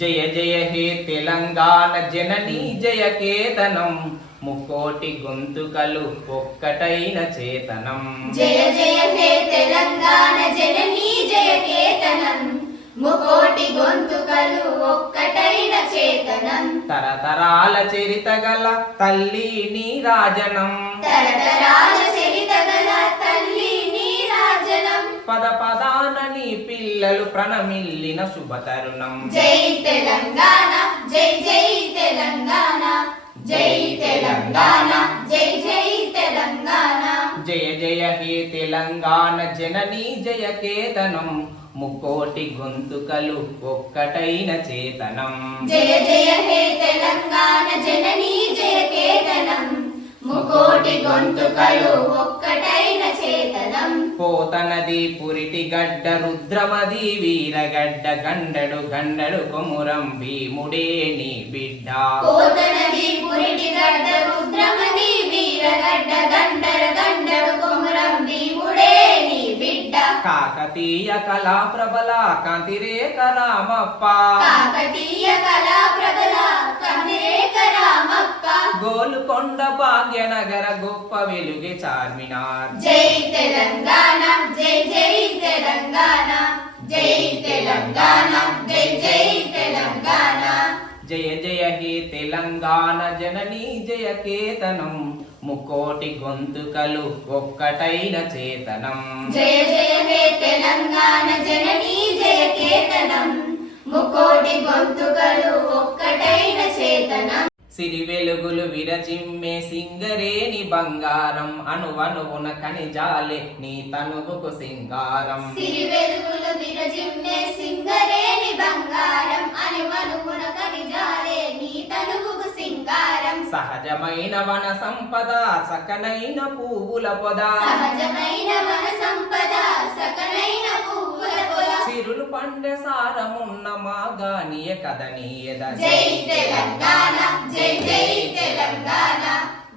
జయ జయ హే తెలంగాణ జననీ జయ కేతనం ముకోటి గొంతుకలు ఒక్కటైన చేతనం. జయ జయ హే తెలంగాణ జననీ జయ కేతనం ముకోటి గొంతుకలు ఒక్కటైన చేతనం. తరతరాల చరిత గల తల్లి నీరాజనం, తరతరాల చరిత గల తల్లి నీరాజనం. పద పదాన నీ పిల్లలు ప్రణమిల్లిన శుభతరుణం. జై తెలంగాణ జై జై తెలంగాణ, జై తెలంగాణ జై జై తెలంగాణ. జయ జయ హే తెలంగాణ జననీ జయ కేతనం ముకోటి గొంతుకలు ఒక్కటైన చేతనం. జయ జయ హే తెలంగాణ జననీ జయ కేతనం ముకోటి గొంతుకలు ఒక్కటైన చేతనం. పోతనది పురిటి గడ్డ రుద్రమది వీరగడ్డ గండడు గండడు కొమురం భీముడే నీ బిడ్డ. పోతనది పురిటి గడ్డ రుద్రమది వీరగడ్డ గండడు గండడు కొమురం భీముడే నీ బిడ్డ. కాకతీయ కళా ప్రబల కాంతిరేక రామప్ప, కాకతీయ కళా ప్రబల కాంతిరేక రామప్ప. గోల్కొండ భాగ్యనగర గొప్ప వెలుగే చార్మినార్. జై తెలంగాణ జై జై తెలంగాణ, జై తెలంగాణ జై జై తెలంగాణ. జయ జయ హే తెలంగాణ జననీ జయ కేతనం ముకోటి గొంతుకలు ఒక్కటైన చేతనం. జయ జయ హే తెలంగాణ జననీ జయ కేతనం ముకోటి గొంతుకలు ఒక్కటైన చేతనం. సిరి వెలుగులు విరచిమ్మే సింగరేని బంగారం అణువణువున కనిజాలే నీ తనువుకు సింగారం. సిరి వెలుగులు విరజిమ్మే సింగరేని బంగారం అణువణువున కనిజాలే నీ తనువుకు సింగారం. సహజమైన వన సంపద సకనైన పువ్వుల పొద, సహజమైన వన సంపద సకనైన పువ్వుల పొద. సిరులు పండె సారమున్న మాగానియ కదనీయద. జై తెలంగాణ జై జై తెలంగాణ,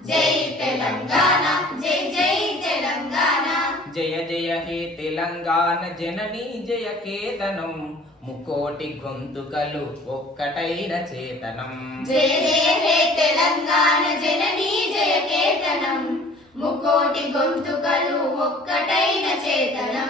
జై తెలంగాణ జై జై తెలంగాణ. జయ జయ హే తెలంగాణ జననీ జయ కేతనం ముకోటి గొంతుకలు ఒక్కటైన చేతనం. జయ జయ హే తెలంగాణ జననీ జయ కేతనం ముకోటి గొంతుకలు ఒక్కటైన చేతనం.